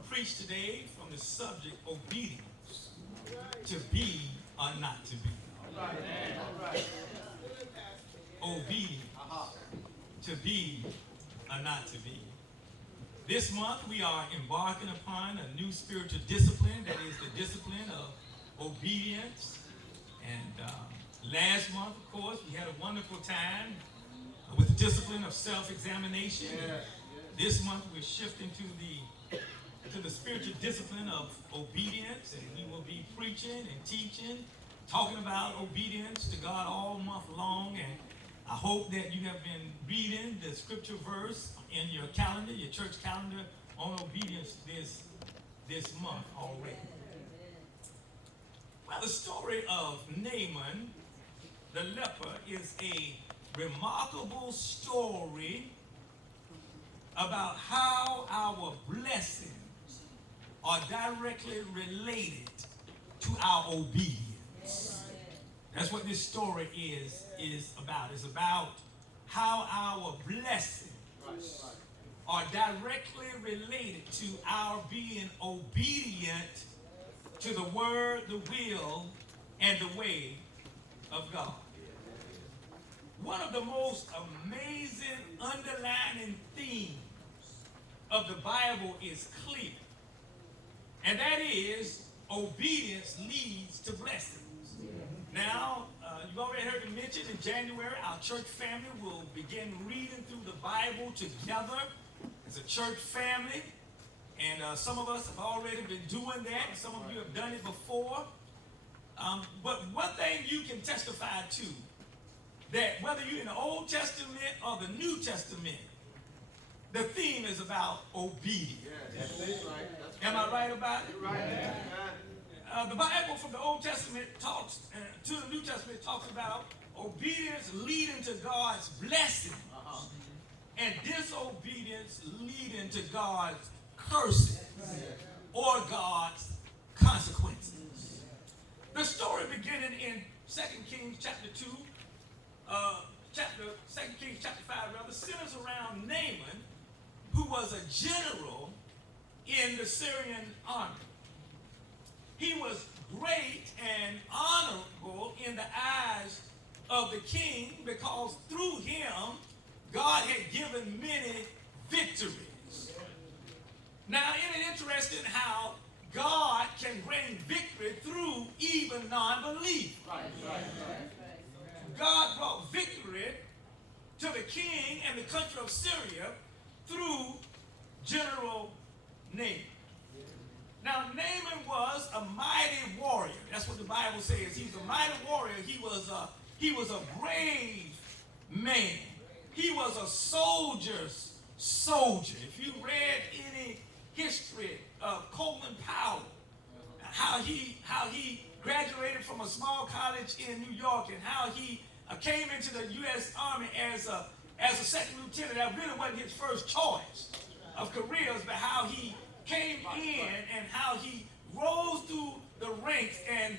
want to preach today from the subject obedience, to be or not to be. Obedience, to be or not to be. This month we are embarking upon a new spiritual discipline, that is the discipline of obedience. And last month, of course, we had a wonderful time with the discipline of self-examination. This month we're shifting to the spiritual discipline of obedience, and we will be preaching and teaching, talking about obedience to God all month long. And I hope that you have been reading the scripture verse in your calendar, your church calendar, on obedience this month already. Well, the story of Naaman, the leper, is a remarkable story about how our blessings are directly related to our obedience. That's what this story is about. It's about how our blessings are directly related to our being obedient to the word, the will, and the way of God. One of the most amazing underlining themes of the Bible is clear, and that is obedience leads to blessings. Now, you've already heard me mention in January, our church family will begin reading through the Bible together as a church family. And some of us have already been doing that, and some of you have done it before. But one thing you can testify to, that whether you're in the Old Testament or the New Testament, the theme is about obedience. Yeah, that's it, right? Am I right about it? You're right. The Bible from the Old Testament talks to the New Testament talks about obedience leading to God's blessing, and disobedience leading to God's curses or God's consequences. The story beginning in 2 Kings chapter 2, 2 Kings chapter 5 rather, centers around Naaman, who was a general in the Syrian army. He was great and honorable in the eyes of the king because through him, God had given many victories. Now, isn't it interesting how God can bring victory through even non-belief? God brought victory to the king and the country of Syria through General Naaman. Now, Naaman was a mighty warrior. That's what the Bible says. He's a mighty warrior. He was a brave man. He was a soldier's soldier. If you read any history of Colin Powell, how he graduated from a small college in New York, and how he came into the U.S. Army as a second lieutenant. That really wasn't his first choice of careers, but how he came in and how he rose through the ranks. And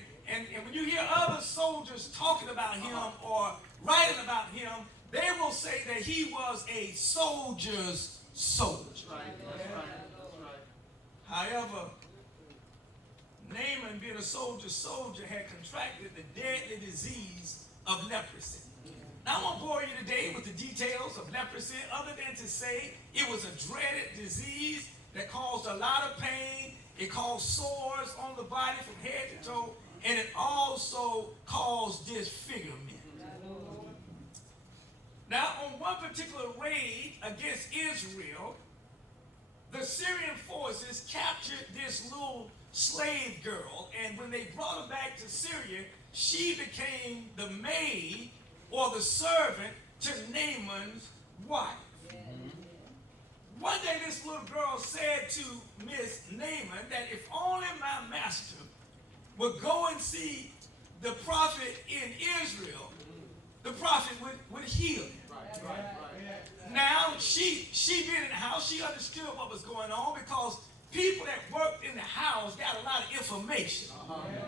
when you hear other soldiers talking about him or writing about him, they will say that he was a soldier's soldier. That's right. However, Naaman, being a soldier's soldier, had contracted the deadly disease of leprosy. Now, I won't bore you today with the details of leprosy, other than to say it was a dreaded disease that caused a lot of pain. It caused sores on the body from head to toe, and it also caused disfigurement. Now, on one particular raid against Israel, the Syrian forces captured this little slave girl, and when they brought her back to Syria, she became the maid or the servant to Naaman's wife. One day this little girl said to Miss Naaman that if only my master would go and see the prophet in Israel, the prophet would heal him. Now, she being in the house, she understood what was going on because people that worked in the house got a lot of information.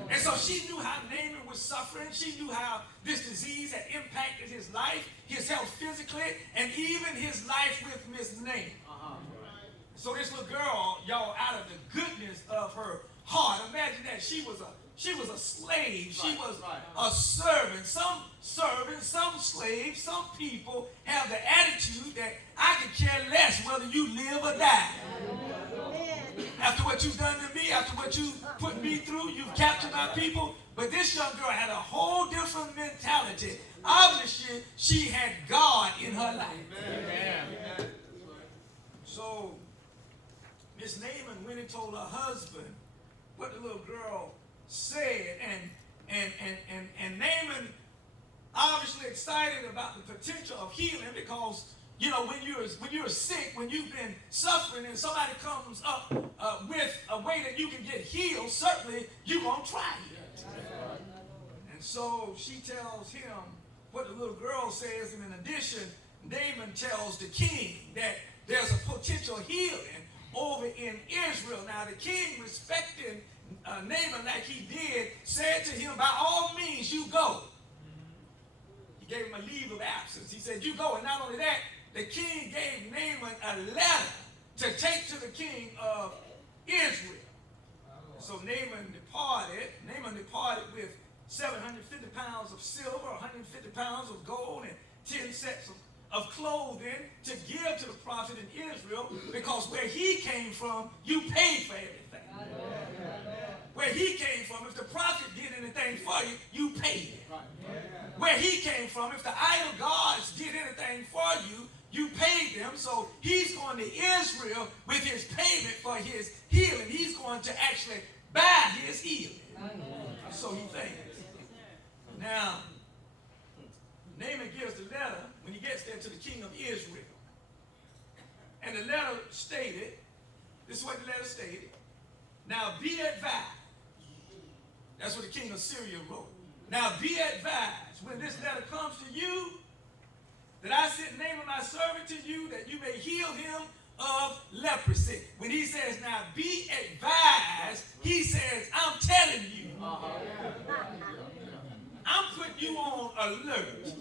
And so she knew how Naaman was suffering. She knew how this disease had impacted his life, his health physically, and even his life with Miss Naaman. So this little girl, y'all, out of the goodness of her heart, imagine that she was a slave. She was a servant. Some servants, some slaves, some people have the attitude that I could care less whether you live or die. After what you've done to me, after what you put me through, you've captured my people. But this young girl had a whole different mentality. Obviously, she had God in her life. Amen. So, Miss Naaman went and told her husband what the little girl said, and Naaman obviously excited about the potential of healing, because you know when you're sick, when you've been suffering, and somebody comes up with a way that you can get healed, certainly you're gonna try it. And so she tells him what the little girl says, and in addition, Naaman tells the king that there's a potential healing over in Israel. Now the king, respecting Naaman like he did, said to him, by all means you go. He gave him a leave of absence. He said, you go. And not only that, the king gave Naaman a letter to take to the king of Israel. So Naaman departed with 750 pounds of silver, 150 pounds of gold, and 10 sets of clothing to give to the prophet in Israel, because where he came from, you paid for everything. Where he came from, if the prophet did anything for you, you paid it. Where he came from, if the idol gods did anything for you, you paid them. So he's going to Israel with his payment for his healing. He's going to actually buy his healing. So he thinks. Now, Naaman gives the letter when he gets there to the king of Israel. And the letter stated, this is what the letter stated, now be advised. That's what the king of Syria wrote. Now be advised, when this letter comes to you, that I sent Naaman my servant to you, that you may heal him of leprosy. When he says, now be advised, he says, I'm telling you. I'm putting you on alert.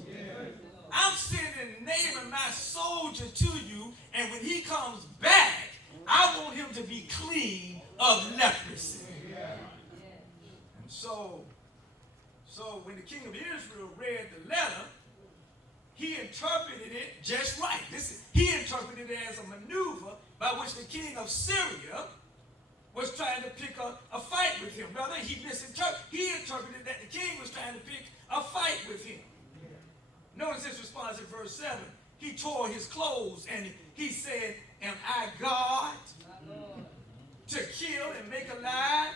I'm sending Naaman my soldier to you, and when he comes back, I want him to be clean of leprosy. And so when the king of Israel read the letter, he interpreted it just right. He interpreted it as a maneuver by which the king of Syria was trying to pick a fight with him. Rather, he interpreted that the king was trying to pick a fight with him. Notice his response in verse 7. He tore his clothes and he said, am I God to kill and make alive,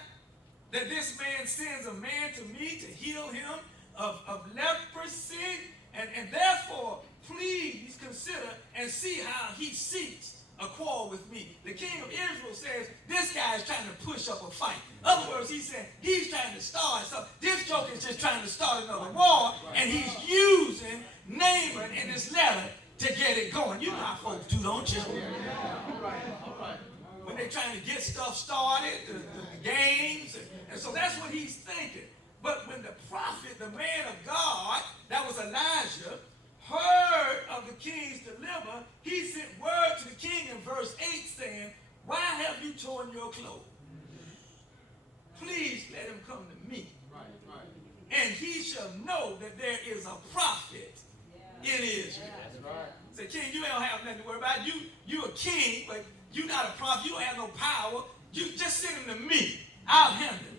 that this man sends a man to me to heal him of leprosy? And therefore, please consider and see how he seeks a quarrel with me. The king of Israel says, this guy is trying to push up a fight. In other words, he said, he's trying to start something. This joker is just trying to start another war, and he's using Naaman in this letter to get it going. You know how folks do, don't you? When they're trying to get stuff started, the games, and so that's what he's thinking. But when the prophet, the man of God, that was Elijah, heard of the king's deliver, he sent word to the king in verse 8 saying, why have you torn your clothes? Please let him come to me. And he shall know that there is a prophet in Israel. Say, king, you don't have nothing to worry about. You a king, but you're not a prophet. You don't have no power. You just send him to me. I'll handle it.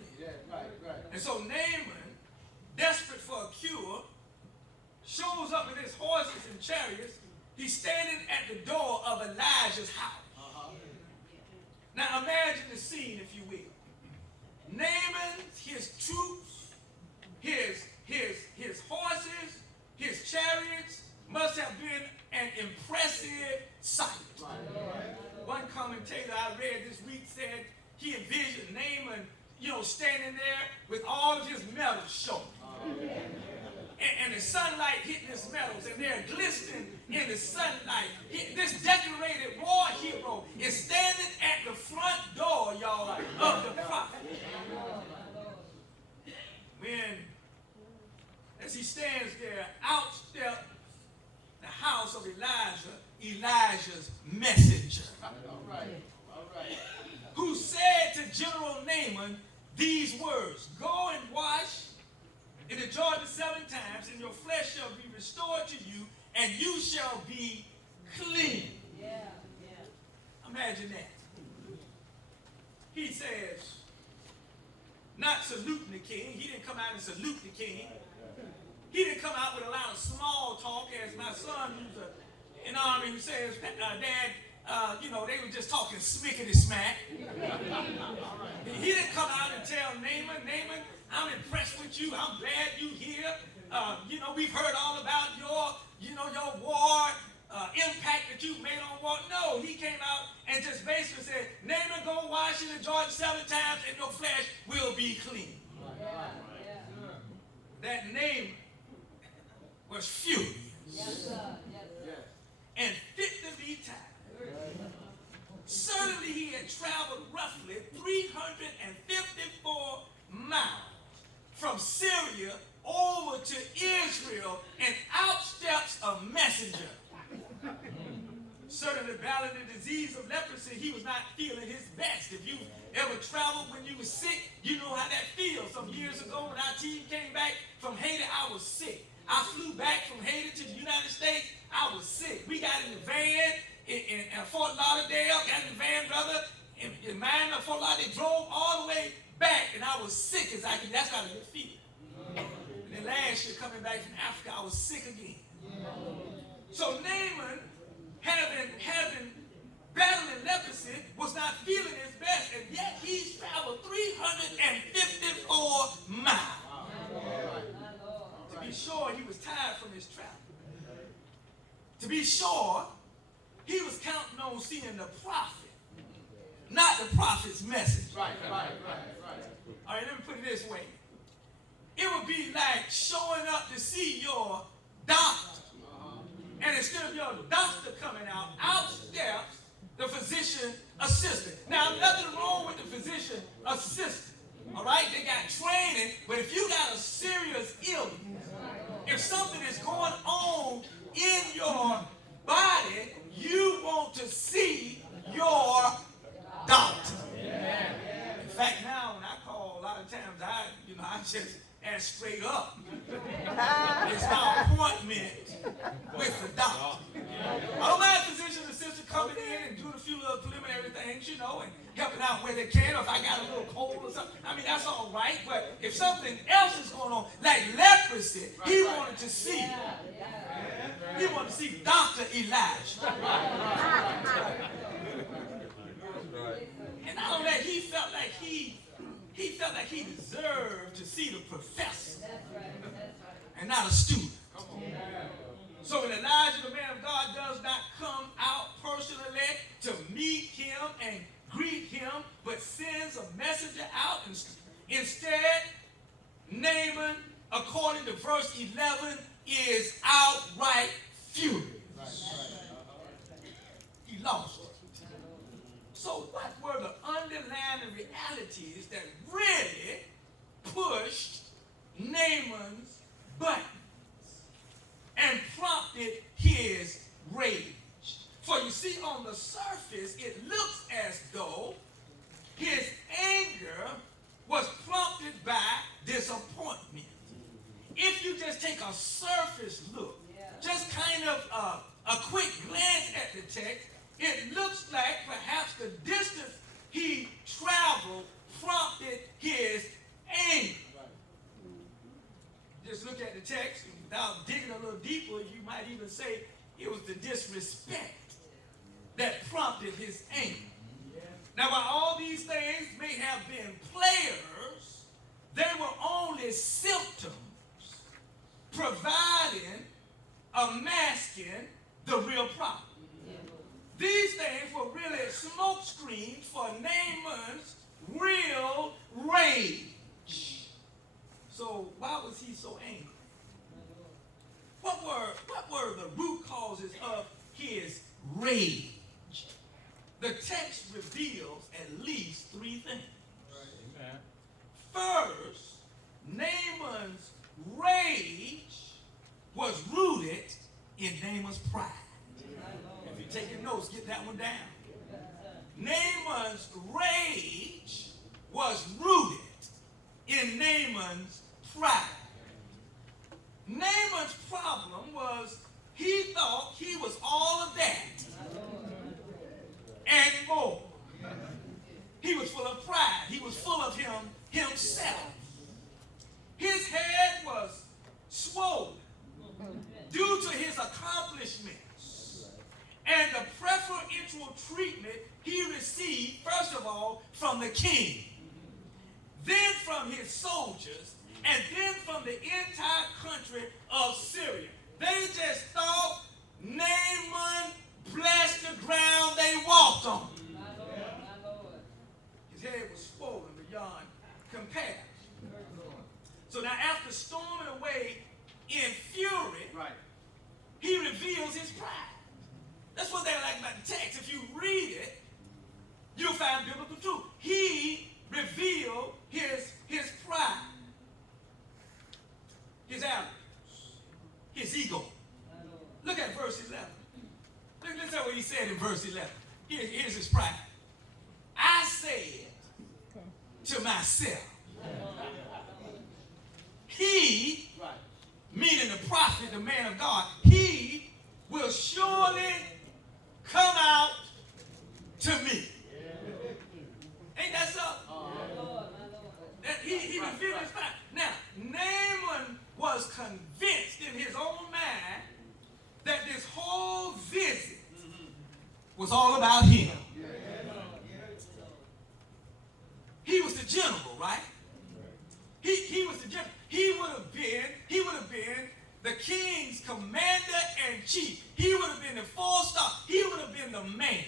And so Naaman, desperate for a cure, shows up with his horses and chariots. He's standing at the door of Elijah's house. Now imagine the scene, if you will. Naaman, his troops, his horses, his chariots must have been an impressive sight. One commentator I read this week said he envisioned Naaman, standing there with all of his medals showing. And the sunlight hitting his medals, and they're glistening in the sunlight. This decorated war hero is standing at the front door, y'all, of the prophet. As he stands there, out steps the house of Elijah, Elijah's messenger. Naaman these words, go and wash in the Jordan 7 times, and your flesh shall be restored to you, and you shall be clean. Yeah. Imagine that. He says, not saluting the king. He didn't come out and salute the king. He didn't come out with a lot of small talk, as my son, who's in the army, who says, Dad, they were just talking smickety smack. He didn't come out and tell Naaman, I'm impressed with you. I'm glad you're here. We've heard all about your war impact that you've made on war. No, he came out and just basically said, Naaman, go wash in the Jordan 7 times and your flesh will be clean. That Naaman was furious. And fit to be tied. Certainly he had traveled roughly 354 miles from Syria over to Israel, and out steps a messenger. Certainly battling the disease of leprosy, he was not feeling his best. If you ever traveled when you were sick, you know how that feels. Some years ago when our team came back from Haiti, I was sick. I flew back from Haiti to the United States. I was sick. We got in the van in Fort Lauderdale, got in the van, brother, in mine of Fort Lauderdale, drove all the way back, and I was sick as I can. That's got a good feeling. And then last year, coming back from Africa, I was sick again. So Naaman, having battling leprosy, was not feeling his best, and yet he's traveled 354 miles. To be sure, he was tired from his travel. To be sure, he was counting on seeing the prophet, not the prophet's message. Right. All right, let me put it this way. It would be like showing up to see your doctor. And instead of your doctor coming out steps the physician assistant. Now, nothing wrong with the physician assistant. All right? They got training, but if you got a serious illness, if something is going on in your body, you want to see your doctor. In fact, now when I call, a lot of times I just ask straight up. It's my appointment with the doctor. I don't mind physician assistant coming in and doing a few little preliminary things, and helping out where they can, or if I got a little cold or something. I mean, that's all right, but if something else is going on, like leprosy, he wanted to see. He wanted to see Dr. Elijah. And not only that, he felt like he deserved to see the professor and not a student. So when Elijah, the man of God, does not come out personally to meet him and greet him, but sends a messenger out, instead, Naaman, according to verse 11, is outright furious. He lost it. So what were the underlying realities that really pushed Naaman's buttons and prompted his rage? For you see, on the surface, it looks as though his anger was prompted by disappointment. If you just take a surface look, just kind of a quick glance at the text, it looks like perhaps the distance he traveled prompted his anger. Just look at the text, and without digging a little deeper, you might even say it was the disrespect that prompted his anger. Now, while all these things may have been players, they were only symptoms providing or masking the real problem. These things were really smoke screens for Naaman's real rage. So why was he so angry? What were the root causes of his rage? The text reveals at least three things. First, Naaman's rage was rooted in Naaman's pride. If you're taking notes, get that one down. Naaman's rage was all, from the king, then from his soldiers, and then from the entire country of Syria. They just thought Naaman blessed the ground they walked on. His head was swollen beyond compare. So now after storming away in fury, he reveals his pride. That's what they like about the text. If you read it, you'll find biblical truth. He revealed his pride, his arrogance, his ego. Look at verse 11. Let's see what he said in verse 11. Here's his pride. I said to myself, he, meaning the prophet, the man of God, he will surely come out to me. Ain't that so? That he revealed his pride. Now, Naaman was convinced in his own mind that this whole visit was all about him. He was the general, right? He was the general. He would have been the king's commander-in-chief. He would have been the four-star. He would have been the man.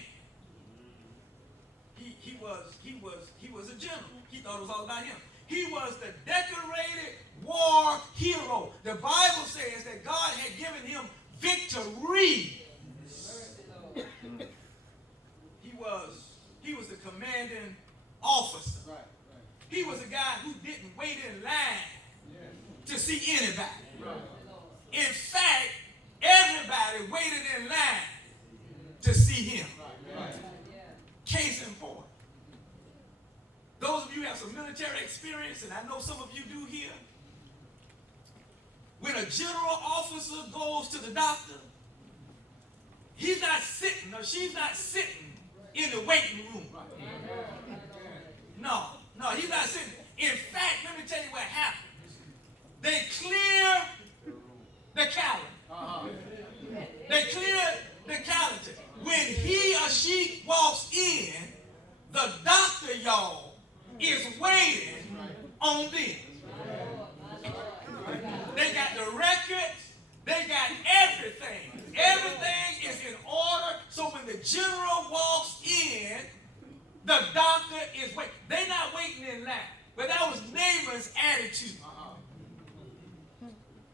He was a general. He thought it was all about him. He was the decorated war hero. The Bible says that God had given him victory. He was the commanding officer. He was a guy who didn't wait in line to see anybody. In fact, everybody waited in line to see him. Case in point. Those of you who have some military experience, and I know some of you do here, when a general officer goes to the doctor, he's not sitting or she's not sitting in the waiting room. No, he's not sitting. In fact, let me tell you what happens. They clear the calendar. They clear the calendar. When he or she walks in, the doctor, y'all, is waiting on them. They got the records. They got everything. Everything is in order. So when the general walks in, the doctor is waiting. They're not waiting in line. But that was Naaman's attitude.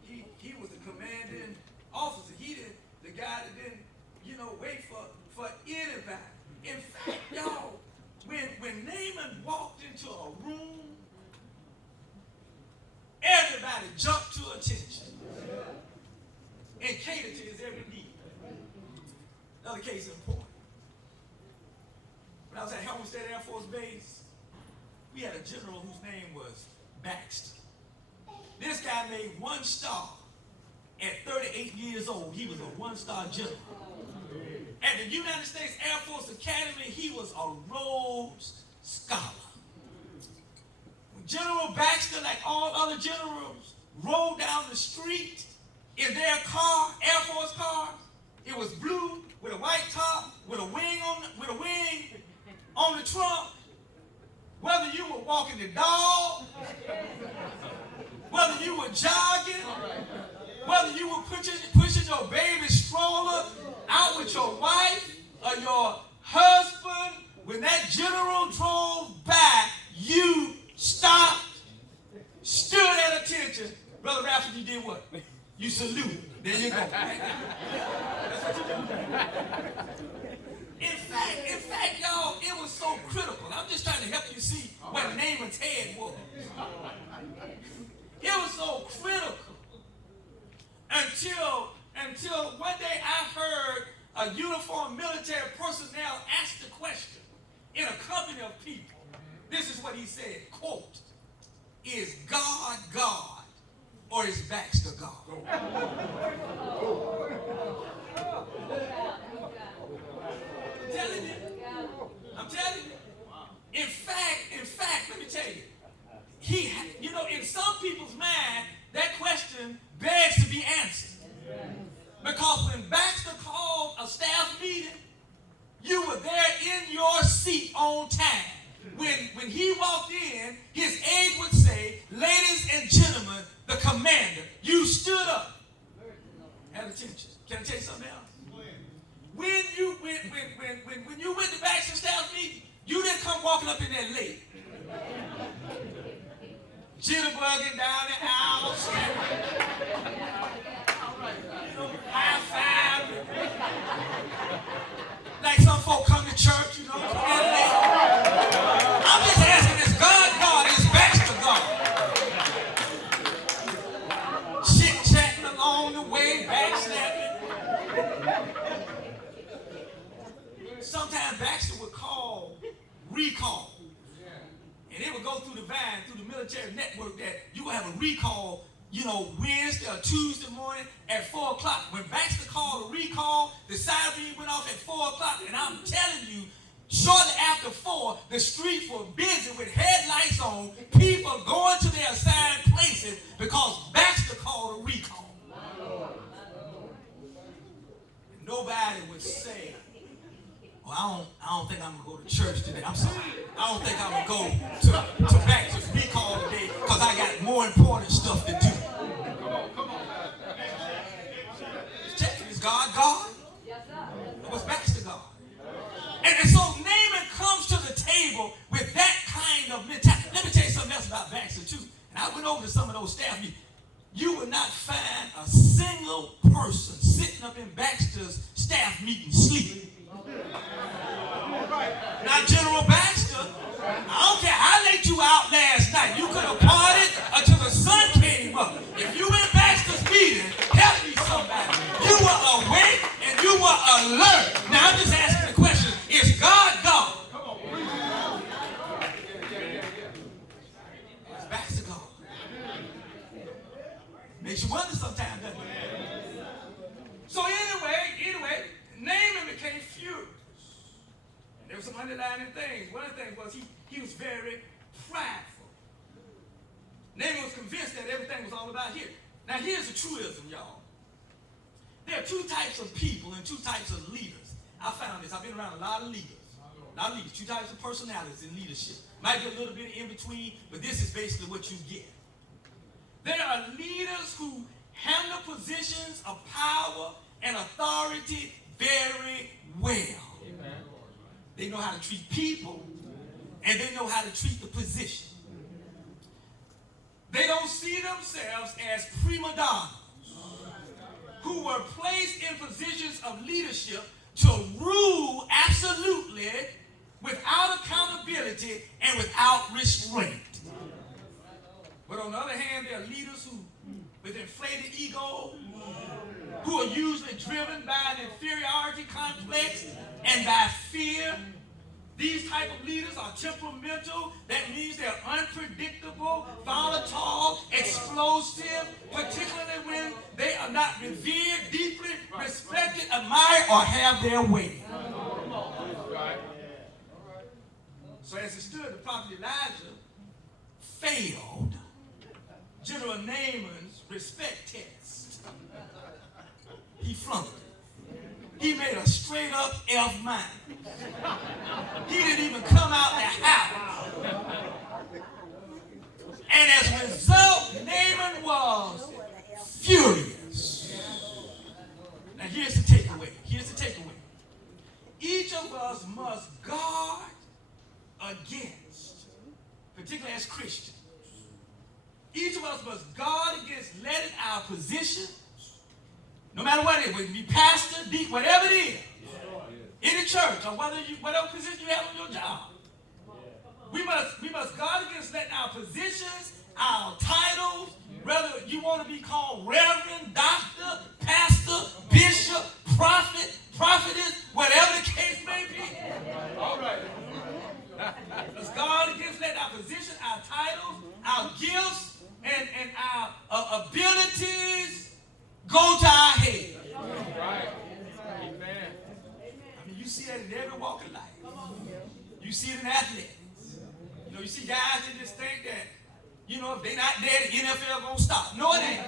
He was the commanding officer. He didn't, the guy that didn't, wait for anybody. In fact, y'all, when Naaman walked into a room, everybody jumped to attention and catered to his every need. Another case in point. When I was at Helmstead Air Force Base, we had a general whose name was Baxter. This guy made 1 star. At 38 years old, he was a 1-star general. At the United States Air Force Academy, he was a Rhodes Scholar. When General Baxter, like all other generals, rolled down the street in their car, Air Force car, it was blue with a white top, with a wing on the trunk. Whether you were walking the dog, whether you were jogging, whether you were pushing your baby stroller out with your wife or your husband, when that general drove by, you stopped, stood at attention. Brother Rafferty, you did what? You saluted. There you go. That's what you do. In fact, y'all, it was so critical. I'm just trying to help you see where Naaman's head was. It was so critical until one day I heard a uniformed military personnel ask the question in a company of people. This is what he said, quote, "Is God God or is Baxter God?" I'm telling you. In fact, let me tell you. In some people's mind, that question begs to be answered. Because when Baxter called a staff meeting, you were there in your seat on time. when he walked in, his aide would say, "Ladies and gentlemen, the commander," you stood up. Have attention. Can I tell you something else? When you went to Baxter staff meeting, you didn't come walking up in there late. Jitterbugging down the aisle, high five. Like some folk come to church, I'm just asking, is God God? Is Baxter God? Chit-chatting along the way, backstabbing. Sometimes Baxter would call recall. And it would go through the vine, through the military network, that you would have a recall, Wednesday or Tuesday morning at 4 o'clock. When Baxter called a recall, the siren went off at 4 o'clock. And I'm telling you, shortly after 4, the streets were busy with headlights on, people going to their assigned places because Baxter called a recall. And nobody would say, "Well, I don't think I'm going to go to church today. I'm sorry. I don't think I'm going to go to Baxter's recall today because I got more important stuff to do." Come on. Check it. Is God God? Yes, sir. Or was Baxter God? And so Naaman comes to the table with that kind of mentality. Let me tell you something else about Baxter, too. And I went over to some of those staff meetings. You would not find a single person sitting up in Baxter's staff meeting sleeping. Now, General Baxter, I don't care how late you out last night. You could have partied until the sun came up. If you in Baxter's meeting, help me somebody. You were awake and you were alert. Now, I'm just asking the question, is God God? Is Baxter God? Makes you wonder sometimes, doesn't it? So anyway, Naaman became furious. There were some underlying things. One of the things was he was very prideful. Naaman was convinced that everything was all about him. Now here's the truism, y'all. There are two types of people and two types of leaders. I found this. I've been around a lot of leaders. Two types of personalities in leadership. Might be a little bit in between, but this is basically what you get. There are leaders who handle positions of power and authority very well. Amen. They know how to treat people, and they know how to treat the position. They don't see themselves as prima donnas who were placed in positions of leadership to rule absolutely without accountability and without restraint. But on the other hand, there are leaders who, with inflated ego, who are usually driven by an inferiority complex and by fear. These type of leaders are temperamental. That means they're unpredictable, volatile, explosive, particularly when they are not revered, deeply respected, admired, or have their way. So as it stood, the prophet Elijah failed General Naaman's respect test. He flunked it. He made a straight up F minus. He didn't even come out the house. And as a result, Naaman was furious. Now here's the takeaway. Each of us must guard against, particularly as Christians, each of us must guard against letting our position, no matter what it is, whether it be pastor, deacon, whatever it is, in the church, or whatever position you have on your job, we must guard against letting our positions, our titles, whether you want to be called reverend, doctor, pastor, bishop, prophet, prophetess, whatever the case may be. All right. Let's guard against letting our position, our titles, our gifts, and our abilities go to our head. Right. Amen. I mean, you see that in every walk of life. You see it in athletics. You see guys that just think that, if they're not there, the NFL gonna stop. No, it ain't.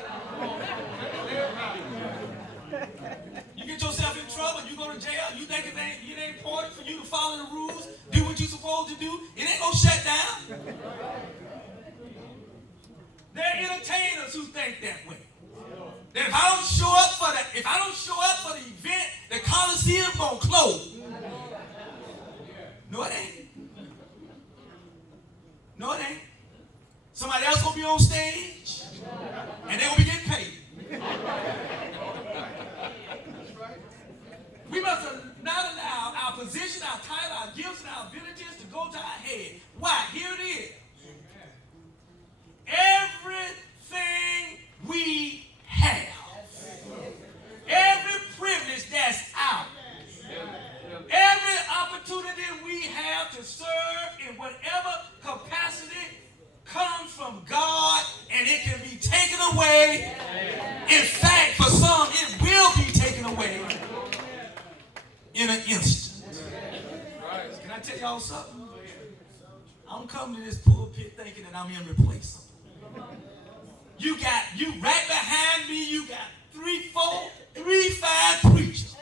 You get yourself in trouble, you go to jail, you think it ain't important for you to follow the rules, do what you're supposed to do, it ain't gonna shut down. There are entertainers who think that way. That if I don't show up for the event, the Coliseum gonna close. No, it ain't. No, it ain't. Somebody else gonna be on stage, and they gonna be getting paid. We must not allow our position, our title, our gifts, and our abilities to go to our head. Why? Here it is. Everything we have, every privilege that's out, every opportunity we have to serve in whatever capacity comes from God, and it can be taken away. In fact, for some, it will be taken away in an instant. Can I tell y'all something? I'm coming to this pulpit thinking that I'm irreplaceable. You right behind me, you got 3, 5 preachers.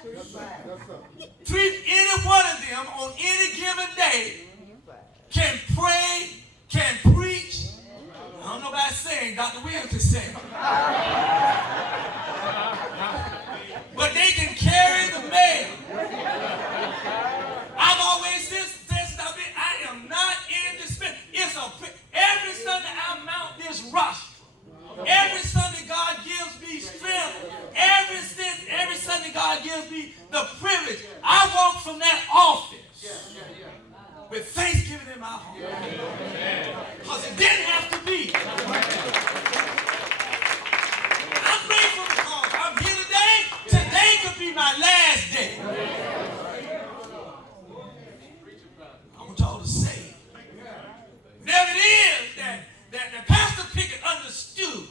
Any one of them on any given day can pray, can preach. I don't know about saying, Dr. Williams is saying. But they can carry the mail. I've always said, I am not indispensable. Every Sunday I mount this rostrum. Every Sunday God gives me strength. Every Sunday God gives me the privilege. I walk from that office with thanksgiving in my heart. Because it didn't have to be. I'm grateful because I'm here today. Today could be my last day. I want y'all to say, whatever it is that Pastor Pickett understood,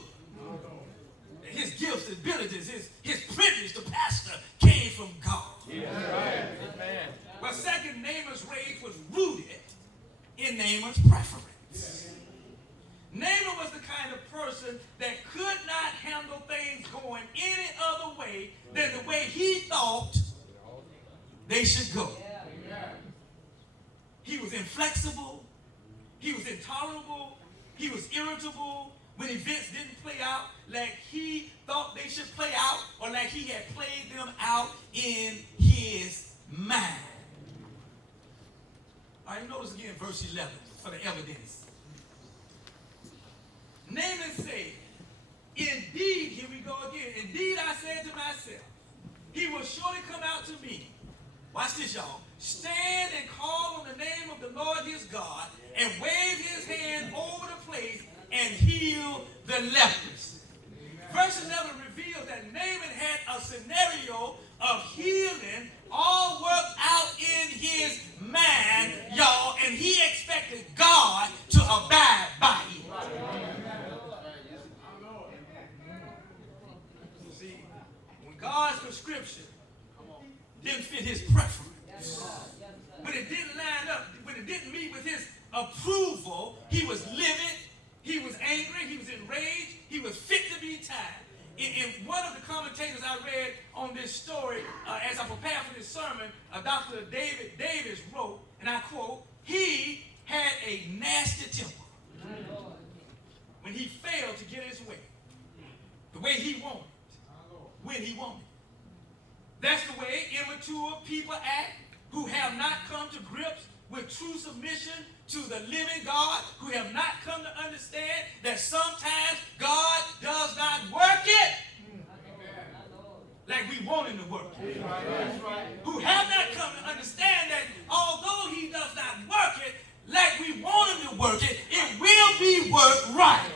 that his gifts, his abilities, his privilege, the pastor, came from God. Well, second, Naaman's rage was rooted in Naaman's preference. Naaman was the kind of person that could not handle things going any other way than the way he thought they should go. He was inflexible. He was intolerable. He was irritable when events didn't play out like he thought they should play out or like he had played them out in his mind. All right, notice again verse 11 for the evidence. Naaman said, indeed, here we go again, indeed I said to myself, he will surely come out to me. Watch this, y'all. Stand and call on the name of the Lord his God and wave his hand over the place and heal the lepers. Verse 11 reveals that Naaman had a scenario of healing all worked out in his mind, y'all, and he expected God to abide by it. See, when God's prescription didn't fit his preference, when it didn't line up, when it didn't meet with his approval, he was livid, he was angry, he was enraged, he was fit to be tied. In one of the commentators I read on this story, as I prepared for this sermon, Dr. David Davis wrote, and I quote, he had a nasty temper when he failed to get his way, the way he wanted, when he wanted. That's the way immature people act who have not come to grips with true submission to the living God, who have not come to understand that sometimes God does not work it like we want him to work it. Who have not come to understand that although he does not work it like we want him to work it, it will be worked right.